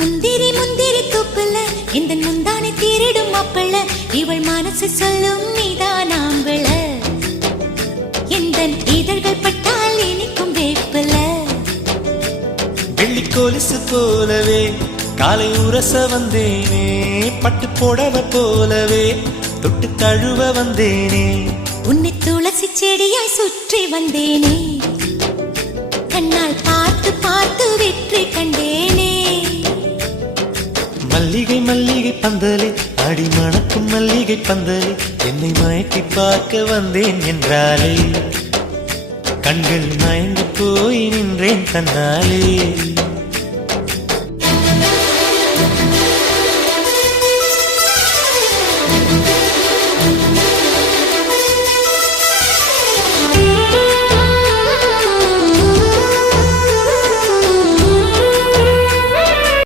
முந்திரி முந்திரி தூப்புல இந்த முந்தானை தீரிடும் மாப்பிள்ள இவள் மனசு சொல்லும் நீதான் ஆம்பிள எந்த இதழ்கள் பட்டால் இனிக்கும் வேப்பில வெள்ளி கொலுசு போலவே காலை உரச வந்தேனே பட்டு போடவ போலவே தொட்டு தழுவ வந்தேனே உன்னை துளசி செடியாய் சுற்றி வந்தேனே கண்ணால் பார்த்து பார்த்து வெற்றி கண்டேனே மல்லிகை மல்லிகை பந்தலே அடி மணக்கும் மல்லிகை பந்தலே என்னை மயக்கி பார்க்க வந்தேன் என்றாலே கண்கள் மயங்கி போய் நின்றேன் தன்னாலே